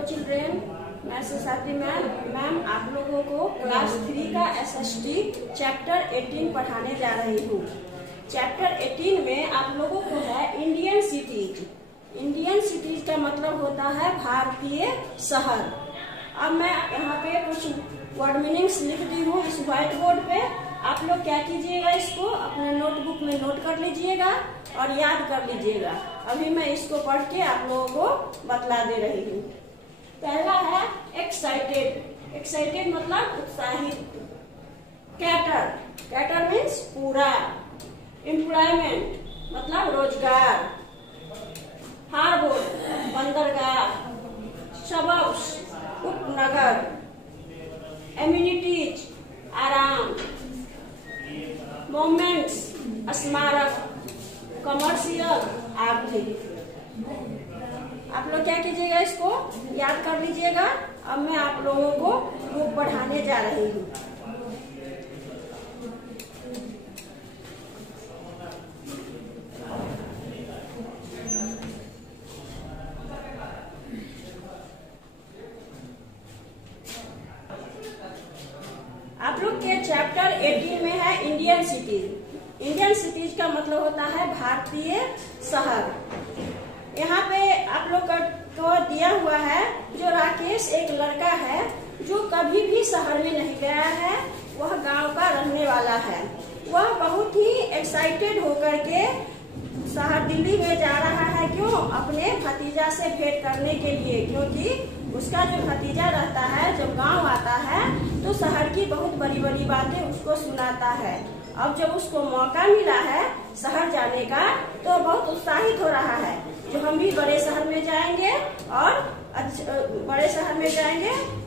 Hello children, मैं सुसाती ma'am आप लोगों को क्लास 3 का SST चैप्टर 18 पढ़ाने जा रही हूँ। चैप्टर 18 में आप लोगों को है इंडियन सिटीज। इंडियन सिटीज का मतलब होता है भारतीय शहर। अब मैं यहाँ पे कुछ वर्ड मीनिंग्स लिख दी हूँ इस व्हाइट बोर्ड पे। आप लोग क्या कीजिएगा, इसको अपने नोटबुक में नोट कर लीजिएगा और याद कर लीजिएगा। अभी मैं इसको पढ़ के आप लोगों को बतला दे रही हूँ। पहला है एक्साइटेड। एक्साइटेड मतलब उत्साहित। कैटर, कैटर मीन्स पूरा। एम्प्लॉयमेंट मतलब रोजगार। हार्बर बंदरगाह। सबर्ब्स उपनगर। एम्यूनिटीज आराम। मोमेंट्स स्मारक। कमर्शियल आर्थिक। आप लोग क्या कीजिएगा, इसको याद कर लीजिएगा। अब मैं आप लोगों को बुक पढ़ाने जा रही हूँ। आप लोग के चैप्टर 18 में है इंडियन सिटीज। इंडियन सिटीज का मतलब होता है भारतीय शहर। यहाँ पे आप लोग को दिया हुआ है, जो राकेश एक लड़का है जो कभी भी शहर में नहीं गया है, वह गांव का रहने वाला है। वह बहुत ही एक्साइटेड होकर के शहर दिल्ली में जा रहा है। क्यों? अपने भतीजा से भेंट करने के लिए, क्योंकि उसका जो भतीजा रहता है जब गांव आता है तो शहर की बहुत बड़ी बड़ी बातें उसको सुनाता है। अब जब उसको मौका मिला है शहर जाने का तो बहुत उत्साहित हो रहा है, जो हम भी बड़े शहर में जाएंगे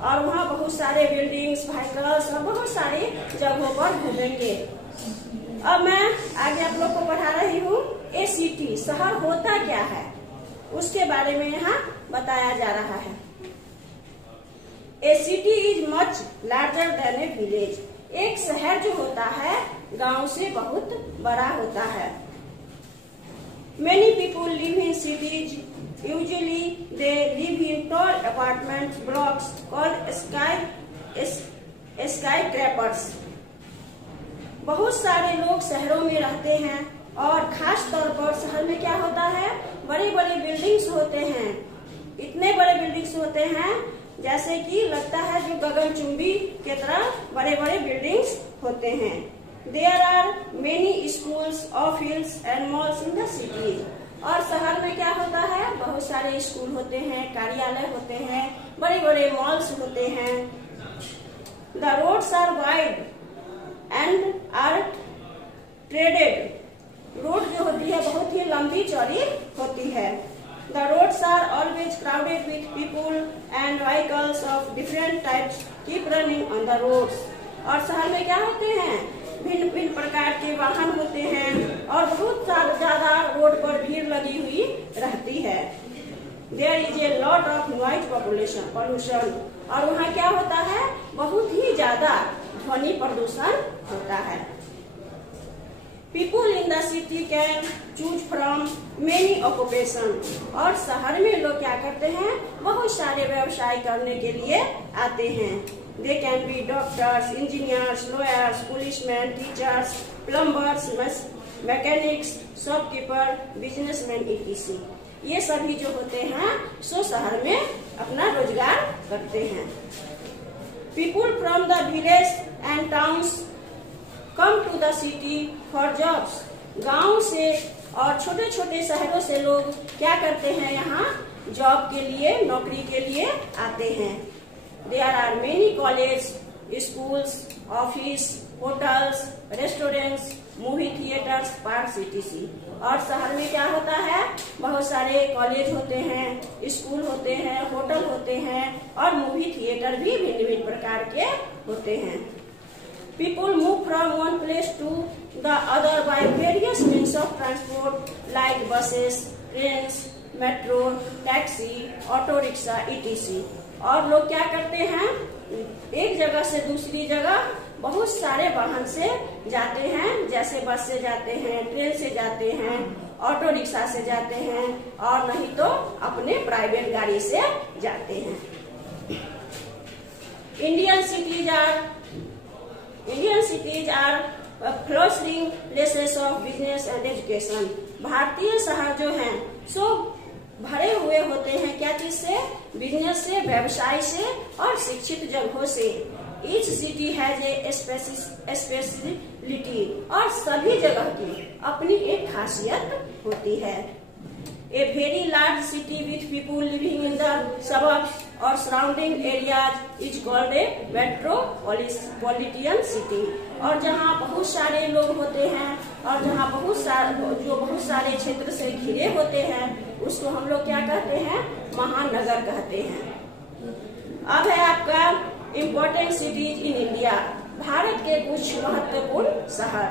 और वहाँ बहुत सारे बिल्डिंग्स, व्हीकल्स और बहुत सारी जगहों पर घूमेंगे। अब मैं आगे आप लोग को पढ़ा रही हूँ। ए सिटी, शहर होता क्या है उसके बारे में यहाँ बताया जा रहा है। A city is much larger than a village. एक शहर जो होता है गांव से बहुत बड़ा होता है। Many people live in cities. Usually they live in tall apartment blocks called skyscrapers. बहुत सारे लोग शहरों में रहते हैं और खास तौर पर शहर में क्या होता है, बड़े बड़े बिल्डिंग्स होते हैं। इतने बड़े बिल्डिंग्स होते हैं जैसे कि लगता है जो गगनचुंबी की तरह बड़े बड़े बिल्डिंग्स होते हैं। There are many schools, offices and malls in the city. और शहर में क्या होता है, बहुत सारे स्कूल होते हैं, कार्यालय होते हैं, बड़े बड़े मॉल्स होते हैं। The roads are wide and are traded. Road जो होती है बहुत ही लंबी चौड़ी होती है। The roads are always crowded with people and vehicles of different types keep running on the roads. और शहर में क्या होते हैं, भिन्न भिन्न प्रकार के वाहन होते हैं और बहुत ज्यादा रोड पर भीड़ लगी हुई रहती है। There is a lot of noise pollution. और वहाँ क्या होता है, बहुत ही ज्यादा ध्वनि प्रदूषण होता है। People in the city can choose from many occupations. और शहर में लोग क्या करते हैं, बहुत सारे व्यवसाय करने के लिए आते हैं। They can be doctors, engineers, lawyers, policemen, teachers, plumbers, mechanics, shopkeeper, businessmen, etc. ये सभी जो होते हैं सो शहर में अपना रोजगार करते हैं। People from the village and towns come to the city for jobs. गांव से और छोटे छोटे शहरों से लोग क्या करते हैं, यहाँ जॉब के लिए, नौकरी के लिए आते हैं। There are many colleges, schools, office, hotels, restaurants, movie theaters, parks, etc. और शहर में क्या होता है, बहुत सारे कॉलेज होते हैं, स्कूल होते हैं, होटल होते हैं और मूवी थिएटर भी भिन्न भिन्न प्रकार के होते हैं। People move from one place to the other by various means of transport like buses, trains, metro, taxi, auto rickshaw, etc. और लोग क्या करते हैं, एक जगह से दूसरी जगह बहुत सारे वाहन से जाते हैं, जैसे बस से जाते हैं, ट्रेन से जाते हैं ऑटो रिक्शा से जाते हैं और नहीं तो अपने प्राइवेट गाड़ी से जाते हैं। Indian cities are flourishing places of business and education। भारतीय शहर जो हैं सो भरे हुए होते हैं क्या चीज से? बिजनेस से, व्यवसाय से और शिक्षित जगहों से। Each city has a speciality और सभी जगह की अपनी एक खासियत होती है। A very large city with people living in the suburbs or surrounding areas is called a metropolitan city। और जहाँ बहुत सारे लोग होते हैं और जहाँ बहुत सारे क्षेत्र से घिरे होते हैं उसको हम लोग क्या कहते हैं? महानगर कहते हैं। अब है आपका important cities in India. Bharat के कुछ महत्वपूर्ण शहर।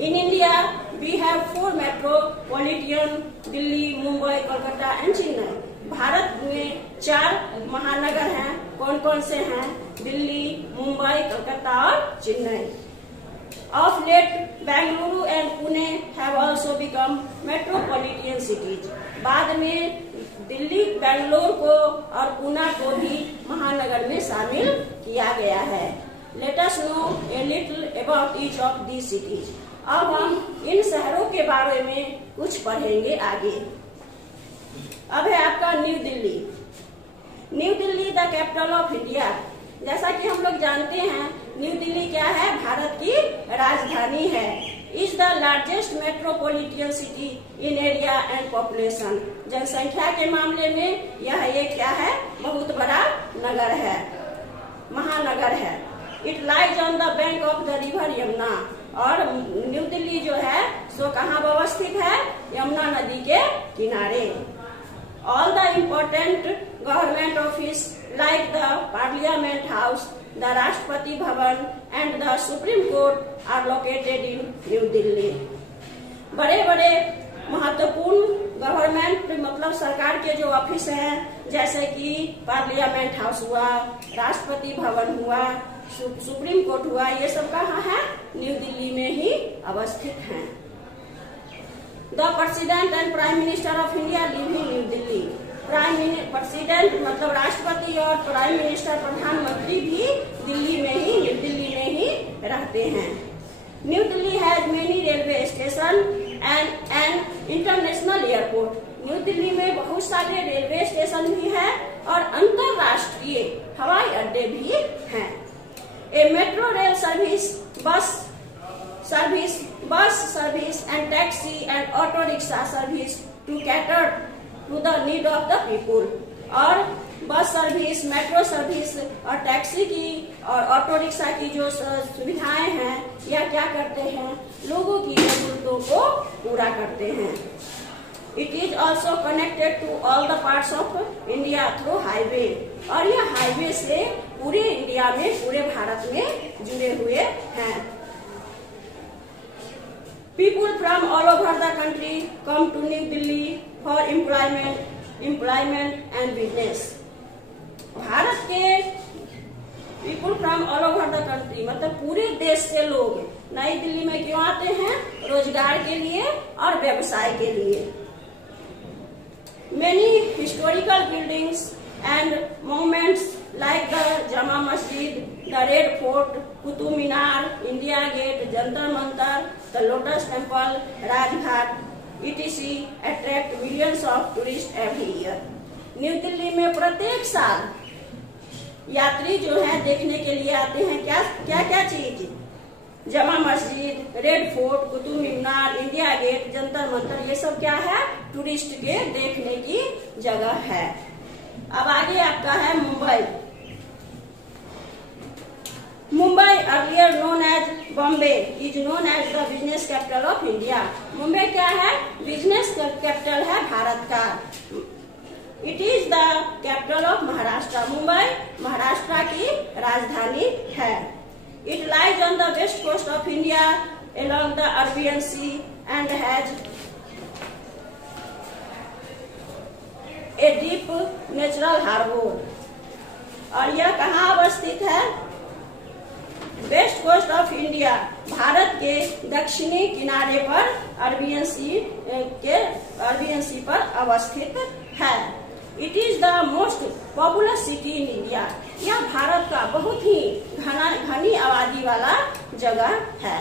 In India we have 4 metropolitan, Delhi, Mumbai, Kolkata and Chennai. Bharat में 4 महानगर हैं। कौन कौन से हैं? दिल्ली, मुंबई, कोलकाता और Chennai. Of late, Bengaluru and Pune have also become metropolitan cities। बाद में दिल्ली, बेंगलोर को और पुणे को भी महानगर में शामिल किया गया है। Let us know a little about each of these cities। अब हम इन शहरों के बारे में कुछ पढ़ेंगे आगे। अब है आपका new Delhi. New Delhi the capital of India. जैसा कि हम लोग जानते हैं न्यू दिल्ली क्या है? भारत की राजधानी है। Is the largest metropolitan city in area and population. जनसंख्या के मामले में यह एक क्या है? बहुत बड़ा नगर है, महानगर है। It lies on the bank of the river Yamuna. और न्यू दिल्ली जो है सो कहाँ व्यवस्थित है? यमुना नदी के किनारे। All the important government office like the parliament house, the Rashtrapati Bhavan and the supreme court are located in New Delhi. बड़े बड़े महत्वपूर्ण गवर्नमेंट मतलब सरकार के जो ऑफिस हैं जैसे कि पार्लियामेंट हाउस हुआ, राष्ट्रपति भवन हुआ, सुप्रीम कोर्ट हुआ, ये सब कहाँ है? न्यू दिल्ली में ही अवस्थित हैं। The president and prime minister of India live in New Delhi. President मतलब राष्ट्रपति और प्राइम मिनिस्टर प्रधानमंत्री भी दिल्ली में ही, न्यू दिल्ली में ही रहते हैं। New Delhi has many railway station and an international airport. New Delhi में बहुत सारे रेलवे स्टेशन भी है और अंतरराष्ट्रीय हवाई अड्डे भी हैं। A metro rail service, bus service and taxi and auto rickshaw service to cater to the need of the people. और बस सर्विस, मेट्रो सर्विस और टैक्सी की और ऑटो रिक्शा की जो सुविधाएं हैं या क्या करते हैं? लोगों की जरूरतों को पूरा करते हैं। It is also connected to all the parts of India through highway. और यह हाईवे से पूरे इंडिया में, पूरे भारत में जुड़े हुए हैं। People from all over the country come to New Delhi for employment and business। Bharat के people from all over the country मतलब पूरे देश से लोग नई दिल्ली में क्यों आते हैं? रोजगार के लिए और व्यवसाय के लिए। Many historical buildings and monuments like the Jama Masjid, the Red Fort, Qutub Minar, India Gate, Jantar Mantar, the Lotus Temple, Rajghat, etc. attract millions of tourists every year। New Delhi में प्रत्येक साल यात्री जो है देखने के लिए आते हैं क्या चीज? जमा मस्जिद, red fort, Qutub Minar, India gate, Jantar Mantar, ये सब क्या है? टूरिस्ट के देखने की जगह है। अब आगे आपका है Mumbai. Mumbai earlier known as Bombay is known as the business capital of India. Mumbai क्या है? बिजनेस कैपिटल है भारत का। It is the capital of Maharashtra. Mumbai Maharashtra की राजधानी है। It lies on the west coast of India along the Arabian Sea and has a deep natural harbor। और यह कहाँ अवस्थित है? West coast of India Bharat के दक्षिणी किनारे पर अरबियन सी पर अवस्थित है। It is the most populous city in India. यह भारत का बहुत ही घनी आबादी वाला जगह है।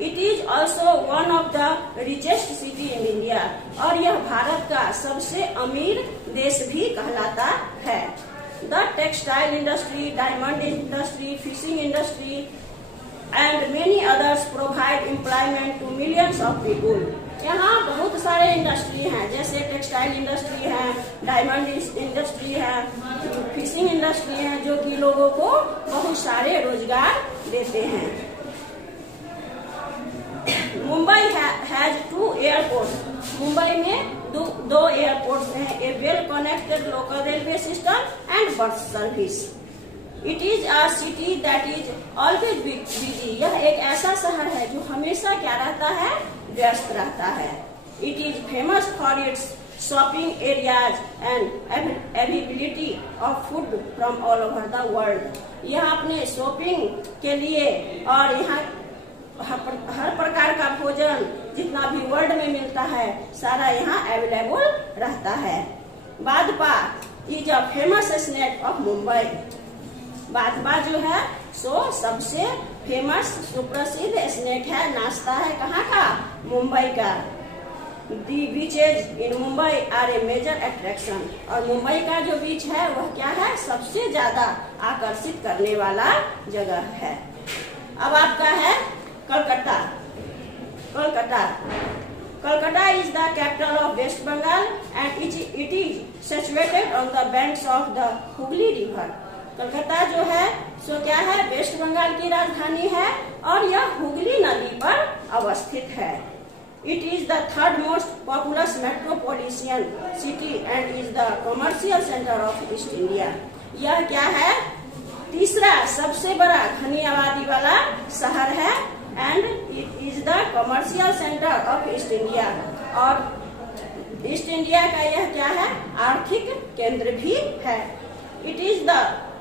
It is also one of the richest city in India. और यह भारत का सबसे अमीर देश भी कहलाता है। The textile industry, diamond industry, fishing industry and many others provide employment to millions of people. यहाँ बहुत सारे इंडस्ट्री हैं, जैसे टेक्सटाइल इंडस्ट्री है, डायमंड इंडस्ट्री है, फिशिंग इंडस्ट्री है, जो कि लोगों को बहुत सारे रोजगार देते हैं। Mumbai has 2 airport. मुंबई में दो एयरपोर्ट हैं, a well connected local railway system and bus service. It is a city that is always busy. यह एक ऐसा शहर है जो हमेशा क्या रहता है, व्यस्त रहता है। It is famous for its shopping areas and availability of food from all over the world. यह अपने शॉपिंग के लिए और यहाँ हर प्रकार का भोजन जितना भी वर्ल्ड में मिलता है सारा यहाँ अवेलेबल रहता है। Vada pav is a famous snack of Mumbai. Vada pav जो है सो सबसे फेमस सुप्रसिद्ध स्नैक है, नाश्ता है कहाँ का, मुंबई का। The beaches in Mumbai are a major attraction. और मुंबई का जो बीच है वह क्या है, सबसे ज्यादा आकर्षित करने वाला जगह है। अब आपका है Calcutta. Kolkata is the capital of West Bengal and it is situated on the banks of the Hooghly River. Calcutta जो है सो क्या है, वेस्ट बंगाल की राजधानी है और यह हुगली नदी पर अवस्थित है। It is the third most populous metropolitan city and is the commercial centre of east India. यह क्या है, तीसरा सबसे बड़ा घनी आबादी वाला शहर है and it is the commercial centre of east India. और ईस्ट इंडिया का यह क्या है, आर्थिक केंद्र भी है। It is the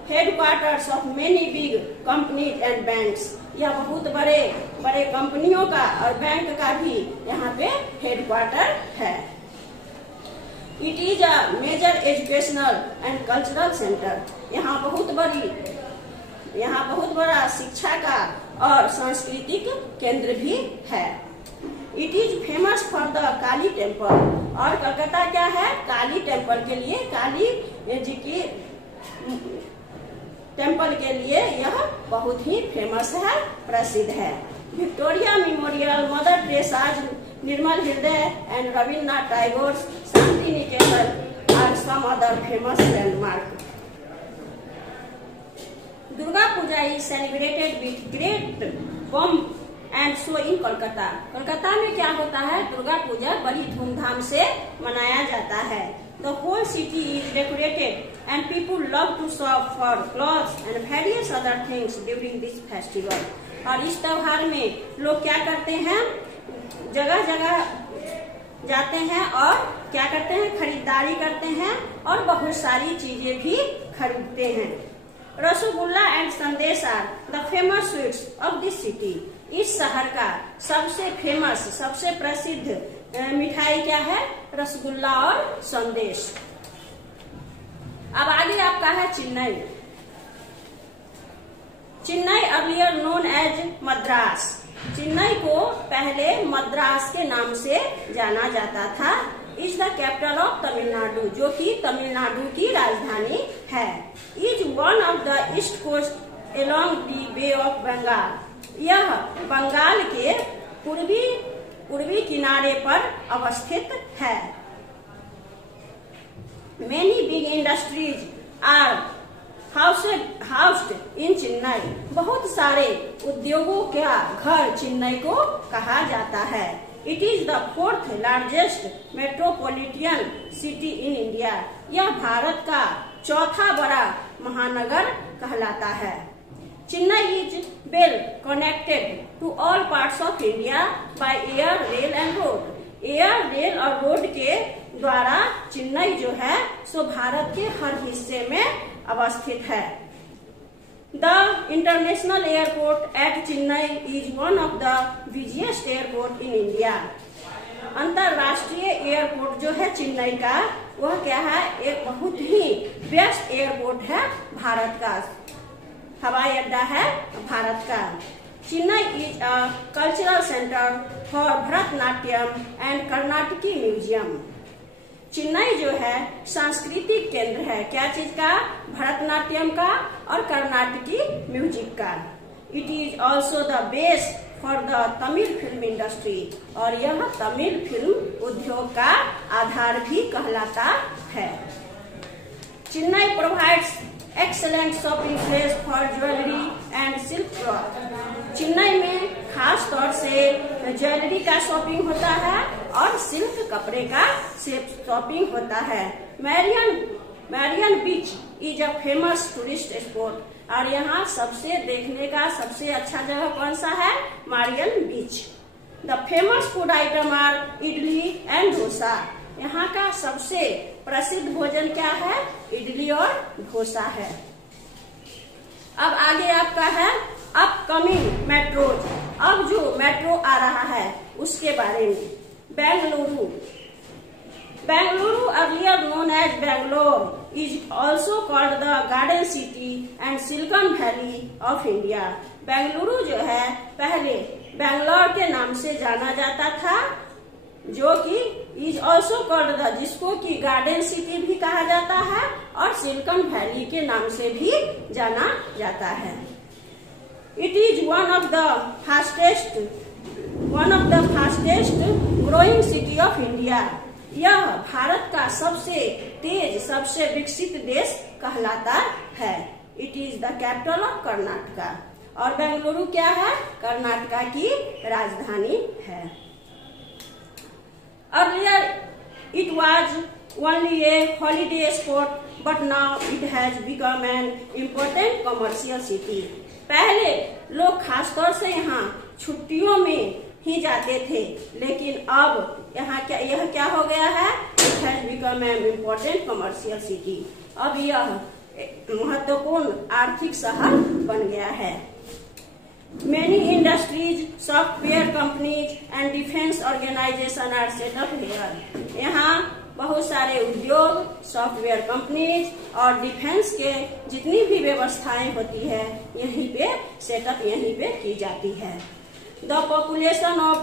headquarters of many big companies and banks. यह बहुत बड़े बड़े कंपनियों का और बैंक का भी यहाँ पे हेडक्वार्टर है। It is a major educational and cultural centre. यहाँ बहुत बड़ा शिक्षा का और सांस्कृतिक केंद्र भी है। It is famous for the Kali temple. और कलकत्ता क्या है, काली टेम्पल के लिए, काली जी की टेम्पल के लिए यह बहुत ही फेमस है, प्रसिद्ध है। Victoria Memorial, Mother Teresa's, Nirmal Hriday and Rabindranath Tagore Shanti Niketan are some other famous landmark. Durga Puja is celebrated with great pomp and show in Kolkata. Kolkata में क्या होता है, दुर्गा पूजा बड़ी धूमधाम से मनाया जाता है। The whole city is decorated and people love to shop for clothes and various other things during this festival. और इस त्योहार में लोग क्या करते हैं, जगह जगह जाते हैं और क्या करते हैं, खरीदारी करते हैं और बहुत सारी चीजें भी खरीदते हैं। Rasgulla and sandesh are the famous sweets of this city. इस शहर का सबसे फेमस, सबसे प्रसिद्ध मिठाई क्या है, रसगुल्ला और संदेश। अब आगे आपका है Chennai. Chennai earlier known as Madras. Chennai को पहले मद्रास के नाम से जाना जाता था। Is the capital of Tamil Nadu, जो कि तमिलनाडु की राजधानी है। Is one of the east coast along the Bay of Bengal. यह बंगाल के पूर्वी किनारे पर अवस्थित है। Many big industries are housed in Chennai. बहुत सारे उद्योगों का घर चेन्नई को कहा जाता है। It is the fourth largest metropolitan city in India. यह भारत का चौथा बड़ा महानगर कहलाता है। Chennai is well connected to all parts of India by air, rail and road. Air, rail और रोड के द्वारा चेन्नई जो है सो भारत के हर हिस्से में अवस्थित है। The international airport at Chennai is one of the busiest airport in India. अंतरराष्ट्रीय एयरपोर्ट जो है चेन्नई का, वह क्या है, एक बहुत ही व्यस्त एयरपोर्ट है भारत का, हवाई अड्डा है भारत का। Chennai is a cultural centre for Bharatanatyam and Karnataki museum. Chennai जो है सांस्कृतिक केंद्र है, क्या चीज का, भरतनाट्यम का और कर्नाटकी म्यूजिक का। It is also the base for the Tamil film industry, और यह तमिल फिल्म उद्योग का आधार भी कहलाता है। Chennai provides excellent shopping place for jewellery and silk cloth. Chennai में खास तौर से ज्वेलरी का शॉपिंग होता है और सिल्क कपड़े का शॉपिंग होता है। Marina Beach is a famous tourist spot, और यहाँ सबसे देखने का सबसे अच्छा जगह कौन सा है, Marina Beach. The famous food item are idli and dosa. यहाँ का सबसे प्रसिद्ध भोजन क्या है, इडली और डोसा है। अब आगे आपका है अपकमिंग मेट्रोज। अब जो मेट्रो आ रहा है उसके बारे में। Bengaluru earlier known as Bangalore is also called the garden city and silicon valley of India. Bengaluru जो है पहले बेंगलोर के नाम से जाना जाता था, जो कि इज ऑल्सो कॉल्ड द, जिसको कि गार्डन सिटी भी कहा जाता है और सिलिकॉन वैली के नाम से भी जाना जाता है। It is one of the fastest growing city of India. यह भारत का सबसे तेज, सबसे विकसित देश कहलाता है। It is the capital of Karnataka, और बेंगलुरु क्या है, कर्नाटका की राजधानी है। Earlier it was only a holiday spot, but now it has become an important commercial city. पहले लोग खासतौर से यहाँ छुट्टियों में ही जाते थे, लेकिन अब यह क्या हो गया है, it has become an important commercial city. अब यह महत्वपूर्ण आर्थिक शहर बन गया है। Many industries, software companies and defense organizations are set up here. यहाँ बहुत सारे उद्योग, सॉफ्टवेयर कंपनीज और डिफेंस के जितनी भी व्यवस्थाएं होती है यहीं पे सेटअप यहीं पे की जाती है। The population of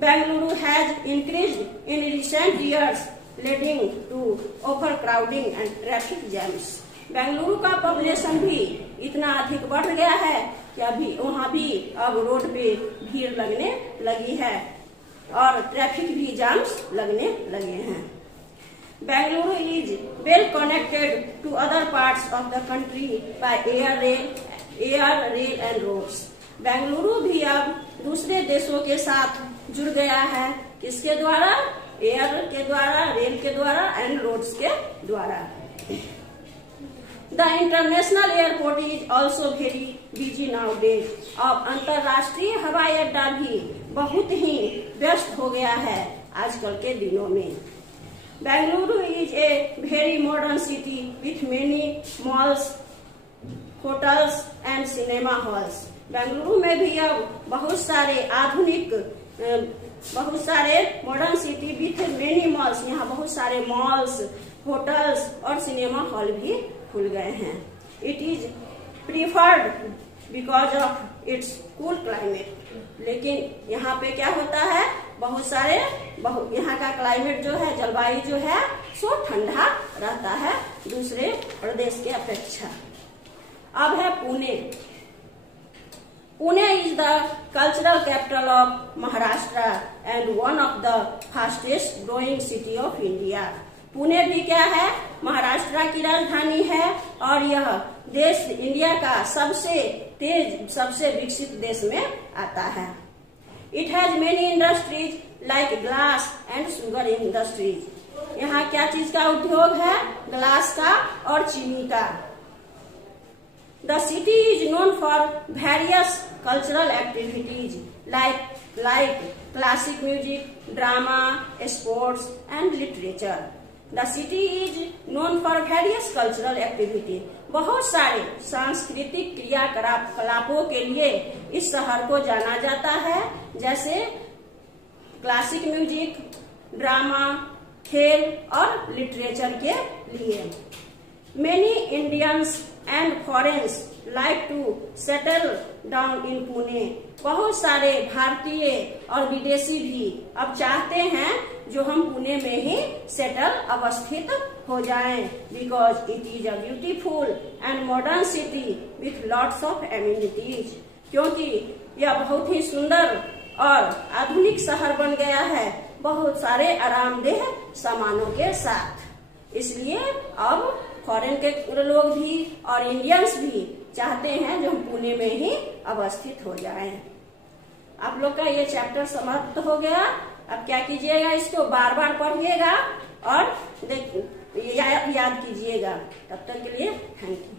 Bengaluru has increased in recent years, leading to overcrowding and traffic jams. Bengaluru का पॉपुलेशन भी इतना अधिक बढ़ गया है कि अभी वहाँ भी अब रोड पे भीड़ लगने लगी है और ट्रैफिक भी जाम्स लगने लगे हैं। Bengaluru is well connected to other parts of the country by air, rail and roads. Bengaluru भी अब दूसरे देशों के साथ जुड़ गया है, किसके द्वारा, एयर के द्वारा, रेल के द्वारा एंड रोड्स के द्वारा। The international airport is also very busy nowadays. अब अंतरराष्ट्रीय हवाई अड्डा भी बहुत ही व्यस्त हो गया है आजकल के दिनों में। Bengaluru is a very modern city with many malls, hotels and cinema halls. Bengaluru में भी अब बहुत सारे modern city with many malls, यहाँ बहुत सारे मॉल्स, होटल्स और सिनेमा हॉल भी खुल गए हैं। It is preferred because of its cool climate. लेकिन यहाँ पे क्या होता है, यहाँ का क्लाइमेट जो है, जलवायु जो है सो ठंडा रहता है दूसरे प्रदेश के अपेक्षा। अब है Pune. Pune is the cultural capital of Maharashtra and one of the fastest growing city of India. Pune भी क्या है, महाराष्ट्र की राजधानी है और यह देश इंडिया का सबसे तेज, सबसे विकसित देश में आता है। It has many industries like glass and sugar industries. यहाँ क्या चीज का उद्योग है, ग्लास का और चीनी का। The city is known for various cultural activities like classic music, drama, sports and literature. The city is known for various cultural activities. बहुत सारे सांस्कृतिक क्रियाकलापों के लिए इस शहर को जाना जाता है, जैसे क्लासिक म्यूजिक, ड्रामा, खेल और लिटरेचर के लिए। Many Indians and foreigners like to settle down in Pune. बहुत सारे भारतीय और विदेशी भी अब चाहते हैं जो हम पुणे में ही सेटल अवस्थित हो जाएं, because it is a beautiful and modern city with lots of amenities. क्योंकि यह बहुत ही सुंदर और आधुनिक शहर बन गया है बहुत सारे आरामदेह सामानों के साथ। इसलिए अब फॉरेन के लोग भी और इंडियंस भी चाहते हैं जो हम पुणे में ही अवस्थित हो जाएं। आप लोग का ये चैप्टर समाप्त हो गया। अब क्या कीजिएगा, इसको बार बार पढ़िएगा और याद कीजिएगा। तब तक के लिए थैंक यू।